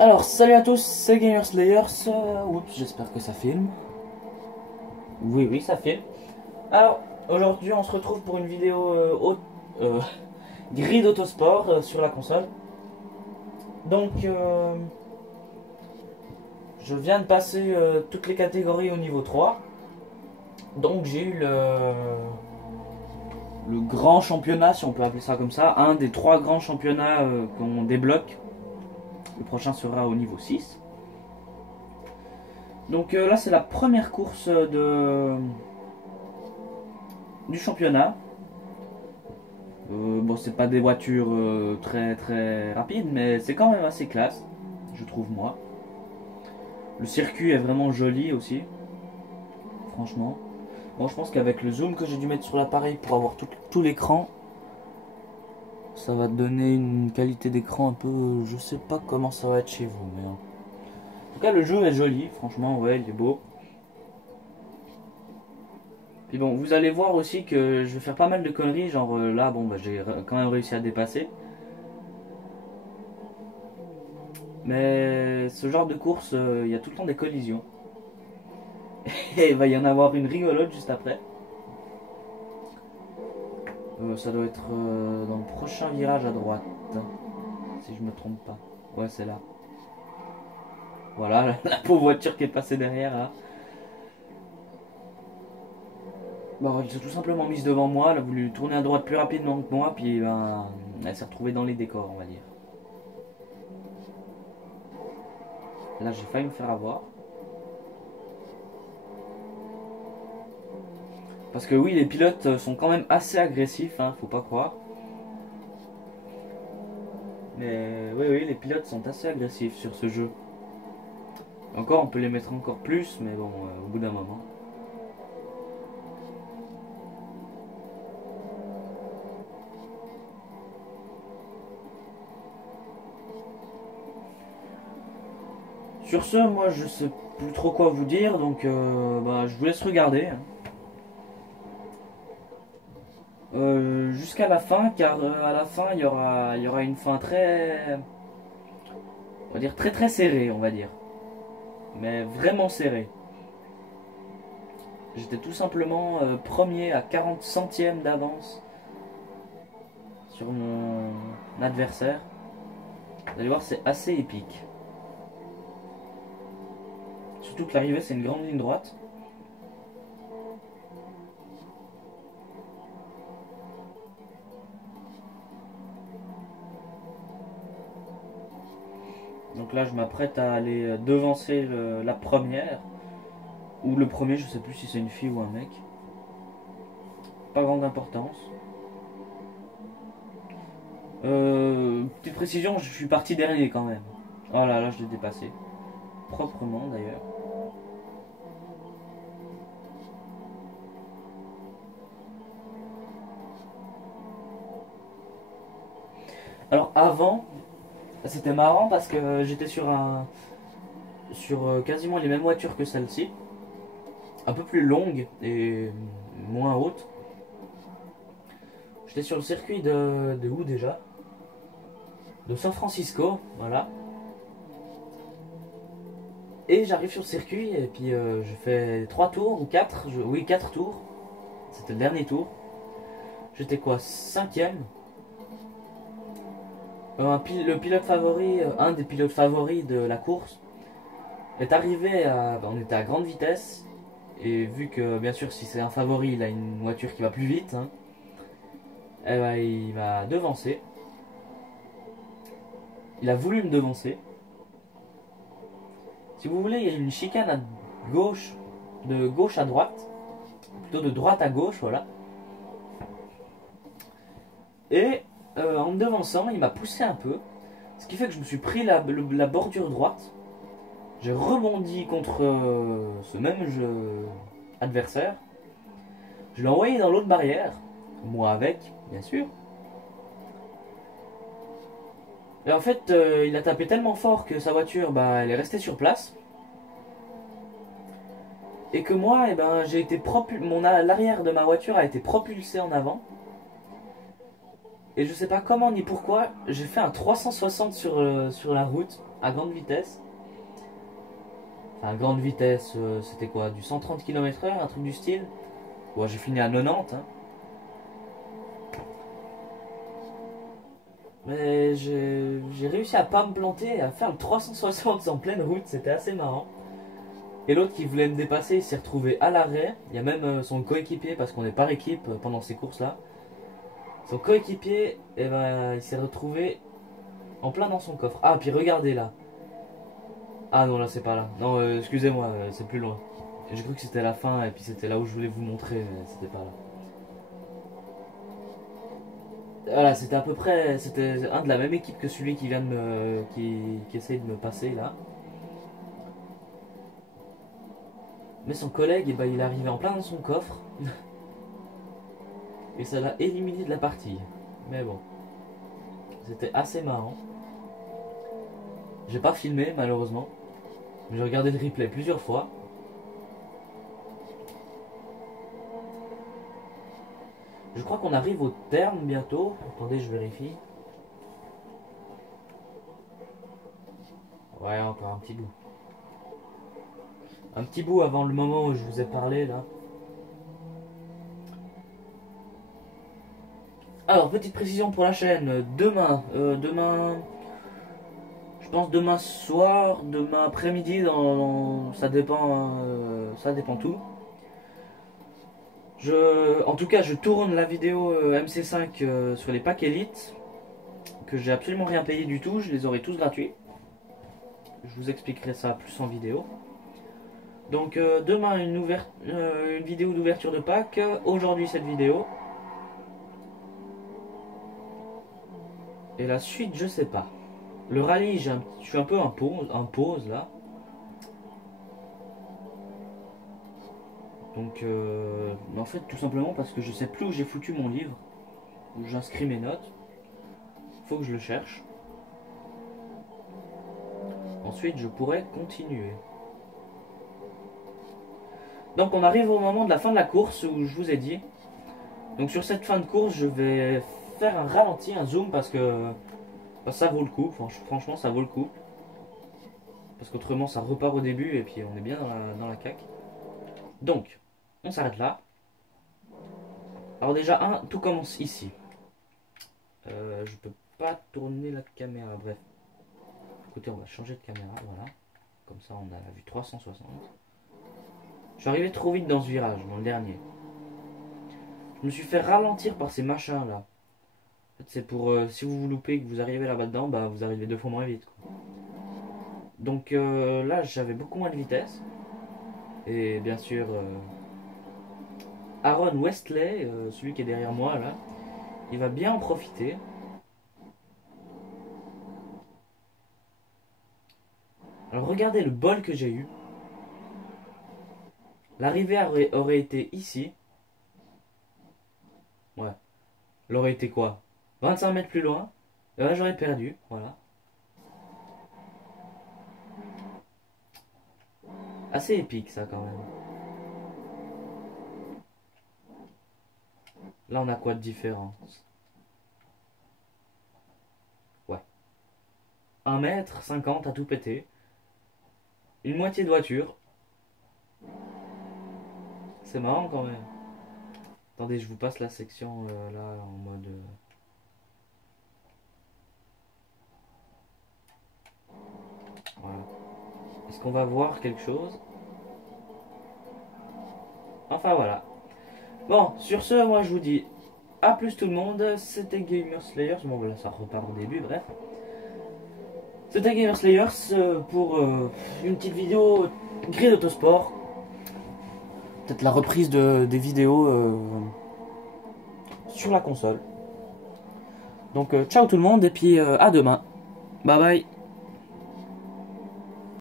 Alors, salut à tous, c'est Gamerslayers. Oups, j'espère que ça filme. Oui, ça filme. Alors, aujourd'hui, on se retrouve pour une vidéo grid autosport sur la console. Donc, je viens de passer toutes les catégories au niveau 3. Donc, j'ai eu le grand championnat, si on peut appeler ça comme ça. Un des 3 grands championnats qu'on débloque. Le prochain sera au niveau 6. Donc là c'est la première course du championnat. Bon, c'est pas des voitures très rapides, mais c'est quand même assez classe, je trouve moi. Le circuit est vraiment joli aussi, franchement. Bon, je pense qu'avec le zoom que j'ai dû mettre sur l'appareil pour avoir tout l'écran, ça va donner une qualité d'écran un peu... Je sais pas comment ça va être chez vous, mais... En tout cas, le jeu est joli, franchement, ouais, il est beau. Puis bon, vous allez voir aussi que je vais faire pas mal de conneries, genre là, bon, bah, j'ai quand même réussi à dépasser. Mais ce genre de course, il y a tout le temps des collisions. Et il va y en avoir une rigolote juste après. Ça doit être dans le prochain virage à droite, si je me trompe pas. Ouais, c'est là. Voilà, la pauvre voiture qui est passée derrière là. Bon, elle s'est tout simplement mise devant moi, elle a voulu tourner à droite plus rapidement que moi, puis ben, elle s'est retrouvée dans les décors, on va dire. Là, j'ai failli me faire avoir. Parce que oui, les pilotes sont quand même assez agressifs, hein, faut pas croire. Mais oui, les pilotes sont assez agressifs sur ce jeu. Encore, on peut les mettre encore plus, mais bon, au bout d'un moment. Sur ce, moi je sais plus trop quoi vous dire, donc bah, je vous laisse regarder. Hein. Jusqu'à la fin, car à la fin il y aura une fin très... On va dire très serrée, on va dire. Mais vraiment serrée. J'étais tout simplement premier à 40 centièmes d'avance sur mon adversaire. Vous allez voir, c'est assez épique. Surtout que l'arrivée, c'est une grande ligne droite. Donc là, je m'apprête à aller devancer la première. Ou le premier, je sais plus si c'est une fille ou un mec. Pas grande importance. Petite précision, je suis parti dernier quand même. Oh là, je l'ai dépassé. Proprement d'ailleurs. Alors avant, c'était marrant parce que j'étais sur quasiment les mêmes voitures que celle-ci. Un peu plus longue et moins haute. J'étais sur le circuit de où déjà? De San Francisco, voilà. Et j'arrive sur le circuit et puis je fais 3 tours ou 4, oui 4 tours. C'était le dernier tour. J'étais quoi, 5ème. Le pilote favori, un des pilotes favoris de la course, est arrivé à... On était à grande vitesse. Et vu que bien sûr si c'est un favori, il a une voiture qui va plus vite, hein, eh ben, il m'a devancé. Il a voulu me devancer. Si vous voulez, il y a une chicane à gauche, de gauche à droite, plutôt de droite à gauche, voilà. Et en me devançant, il m'a poussé un peu, ce qui fait que je me suis pris la bordure droite. J'ai rebondi contre ce même adversaire. Je l'ai envoyé dans l'autre barrière, moi avec, bien sûr. Et en fait, il a tapé tellement fort que sa voiture, bah, elle est restée sur place. Et que moi, eh ben, j'ai été l'arrière de ma voiture a été propulsé en avant. Et je sais pas comment ni pourquoi, j'ai fait un 360 sur la route. à grande vitesse. Enfin, à grande vitesse, c'était quoi? Du 130 km/h, un truc du style. Ouais, j'ai fini à 90, hein. Mais j'ai réussi à pas me planter et à faire le 360 en pleine route, c'était assez marrant. Et l'autre qui voulait me dépasser, il s'est retrouvé à l'arrêt. Il y a même son coéquipier, parce qu'on est par équipe pendant ces courses-là. Son coéquipier, eh ben, il s'est retrouvé en plein dans son coffre. Ah, puis regardez là. Ah non, là c'est pas là. Non, excusez-moi, c'est plus loin. J'ai cru que c'était la fin et puis c'était là où je voulais vous montrer, mais c'était pas là. Voilà, c'était à peu près, c'était un de la même équipe que celui qui vient de qui essaye de me passer là. Mais son collègue, eh ben, il est arrivé en plein dans son coffre et ça l'a éliminé de la partie. Mais bon, c'était assez marrant. J'ai pas filmé malheureusement, mais j'ai regardé le replay plusieurs fois. Je crois qu'on arrive au terme bientôt. Attendez, je vérifie. Ouais, encore un petit bout. Un petit bout avant le moment où je vous ai parlé là. Alors, petite précision pour la chaîne. Demain, je pense demain soir, demain après-midi, ça dépend tout. En tout cas, je tourne la vidéo MC5 sur les packs Elite, que j'ai absolument rien payé du tout, je les aurai tous gratuits. Je vous expliquerai ça plus en vidéo. Donc demain une vidéo d'ouverture de pack, aujourd'hui cette vidéo. Et la suite, je sais pas. Le rallye, je suis un peu en pause là. Donc, en fait, tout simplement parce que je sais plus où j'ai foutu mon livre, où j'inscris mes notes. Faut que je le cherche. Ensuite, je pourrais continuer. Donc, on arrive au moment de la fin de la course où je vous ai dit. Donc, sur cette fin de course, je vais faire un ralenti, un zoom parce que ça vaut le coup. Franchement, ça vaut le coup. Parce qu'autrement, ça repart au début et puis on est bien dans la caque. Donc, on s'arrête là. Alors déjà, tout commence ici. Je peux pas tourner la caméra, bref. Écoutez, on va changer de caméra, voilà. Comme ça, on a la vue 360. Je suis arrivé trop vite dans ce virage, dans le dernier. Je me suis fait ralentir par ces machins là. En fait, c'est pour, si vous vous loupez et que vous arrivez là-bas dedans, bah vous arrivez 2 fois moins vite, quoi. Donc là, j'avais beaucoup moins de vitesse. Et bien sûr, Aaron Westley, celui qui est derrière moi là, il va bien en profiter. Alors regardez le bol que j'ai eu. L'arrivée aurait été ici. Ouais. Elle aurait été quoi? 25 mètres plus loin. Et là j'aurais perdu. Voilà. Assez épique ça quand même. Là on a quoi de différence? Ouais. 1,50 m à tout péter. Une moitié de voiture. C'est marrant quand même. Attendez, je vous passe la section là en mode... Voilà. Est-ce qu'on va voir quelque chose? Enfin voilà. Bon, sur ce, moi je vous dis à plus tout le monde. C'était Gamer Slayers. Bon, voilà, ça repart au début, bref. C'était Gamer Slayers pour une petite vidéo Grid Autosport. Peut-être la reprise des vidéos sur la console. Donc ciao tout le monde et puis à demain. Bye bye.